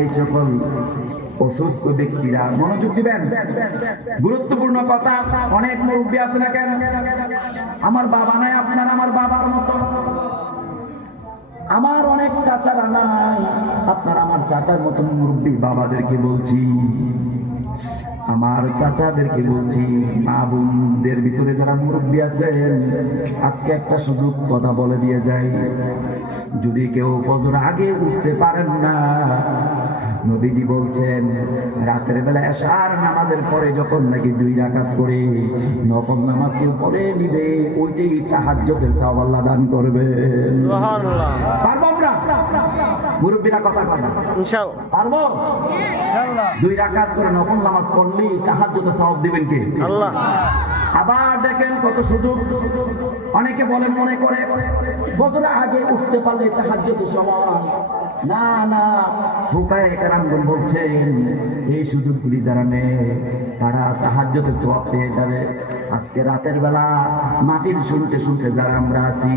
যে সকল অসুস্থ ব্যক্তিরা মনোযোগ দিবেন, গুরুত্বপূর্ণ কথা। অনেক মুরব্বী আছে না কেন, আমার বাবা নাই আপনার আমার বাবার মতো, আমার অনেক চাচারা নাই আপনার আমার চাচার মতো মুরব্বী বাবাদেরকে বলছি, আমার চাচাদেরকে বলছি, মা বোনদের ভিতরে যারা মুরব্বী আছেন, আজকে একটা সুযোগ কথা বলে দিয়ে যাই। যদি কেউ ফজর আগে উঠতে পারেন না, নবীজি বলছেন রাতের বেলা এশার নামাজের পরে যখন নাকি 2 রাকাত করে নফল নামাজ কেউ পড়ে নিবে, ওইটাই তাহাজ্জুদের সওয়াব আল্লাহ দান করবে। সুবহানাল্লাহ। পারবো আমরা মুরব্বীরা কথা কথা ইনশাআল্লাহ পারবো। 2 রাকাত করে নফল নামাজ পড়লে তাহাজ্জুদের সওয়াব দিবেন কে? আল্লাহ। আবার দেখেন কত সুযোগ। অনেকে বলে মনে করে ফজর আগে উঠতে পারলে তাহাজ্জুদের সওয়াব। না না, ফুকায়ে কেরামগণ বলছেন এই সুযোগগুলি যারা নেয় তারা তাহাজ্জুদের সওয়াব পেয়ে যাবে। আজকে রাতের বেলা মাটির শুনতে শুনতে যারা আমরা আছি,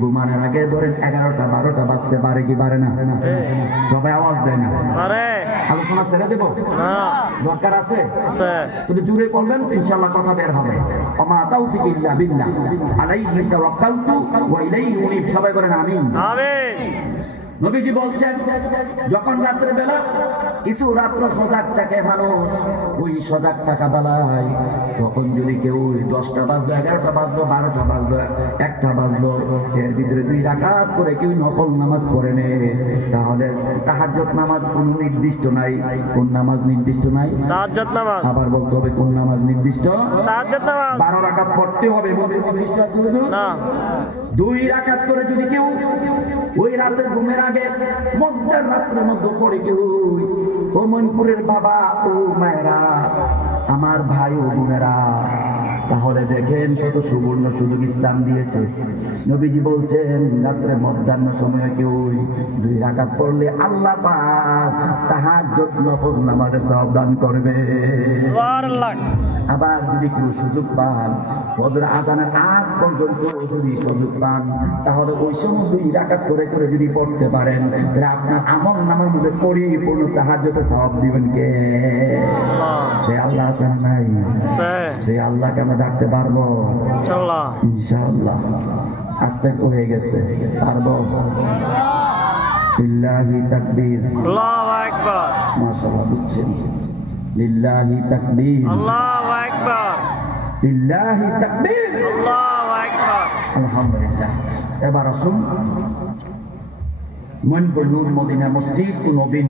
ঘুমানোর আগে ধরেন 11টা 12টা বাজতে পারে কি পারে না? সবাই আওয়াজ দেয় না, আলোচনা ছেড়ে দেব দরকার আছে, তুমি জুড়ে বলবেন ইনশাআল্লাহ কথা বের হবে। ওমা তাওফিক ইল্লা বিল্লাহ আলাইহি তাওয়াক্কালতু ওয়া ইলাইহি উনীব। সবাই বলেন আমিন। নবীজি বলছেন যখন রাতের বেলা কিছু রাত্র সজাগ থাকে মানুষ, ওই সজাগ থাকা বেলায় তখন যদি কেউ 10টা বাজলো 11টা বাজলো 12টা বাজলো 1টা বাজলো, এর ভিতরে 2 রাকাত করে কেউ নফল নামাজ পড়ে নে, তাহলে তাহাজ্জুদ নামাজ কোনো নির্দিষ্ট নাই। কোন নামাজ নির্দিষ্ট নাই? তাহাজ্জুদ নামাজ। আবার বলতে হবে কোন নামাজ নির্দিষ্ট? তাহাজ্জুদ নামাজ। 12 রাকাত পড়তে হবে, নির্দিষ্ট আছে না? 2 রাকাত করে যদি কেউ ওই রাতে ঘুমের আগে মধ্যের রাত্রের মধ্যে পড়ে কেউ, ও মনপুরের বাবা ও মায়েরা, আমার ভাই ও বোনেরা, তাহলে দেখেন কত সুবর্ণ সুযোগ ইসলাম দিয়েছে। নবীজি বলছেন রাত্রে মধ্যাহ্ন সময়ে কেউ 2 রাকাত পড়লে আল্লাহ পাক তাহাজ্জুদ নফল নামাজের সওয়াব দান করবে। সুবহানাল্লাহ। আবার যদি কেউ সুযোগ পান ফজর আযানের আগ পর্যন্ত যদি সুযোগ পান, তাহলে ওই সময় 2 রাকাত করে করে যদি পড়তে পারেন, তাহলে আপনার আমল নামার মধ্যে পরিপূর্ণ তাহাজ্জুদের সওয়াব দিবেন কে? সে আল্লাহ আছেন নাই? সে আল্লাহকে আমরা ডাকতে পারবো ইনশাআল্লাহ। ইনশাআল্লাহ। আস্তে হয়ে গেছে, পারবো। লিল্লাহি তাকবীর, আল্লাহু আকবার। মাশাআল্লাহ, বুঝছেন? লিল্লাহি তাকবীর, আল্লাহু আকবার। লিল্লাহি তাকবীর, আল্লাহু আকবার। আলহামদুলিল্লাহ। এবার আসুন মনপুর নূর মদিনা মসজিদ নবী